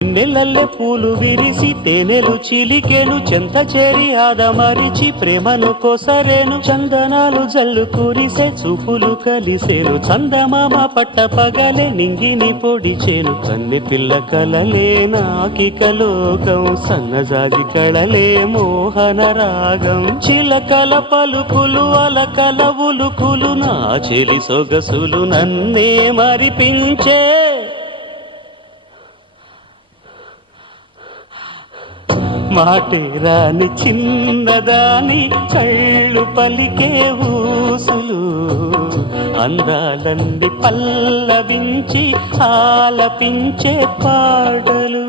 నెలల్లె పూలు విరిసి తేనెలు చిలికెను చెంత చేరి ఆదమరిచి ప్రేమను కొసరేను చందనాలు జల్లు కురిసే చూపులు కలిసేను చందమామ పట్ట పగలే నింగిని పొడిచేను కన్నె పిల్ల కలలే నాకిక లోకం సన్నజాజి కళలే మోహన రాగం చిలకల పలుకులు అలకల ఉలుకులు నా చెలి సొగసులు నన్నే మరిపించే మాటే రాని చిన్నదాని కళ్ళు పలికే ఊసులు అందాలన్నీ పల్లవించి ఆలపించే పాటలు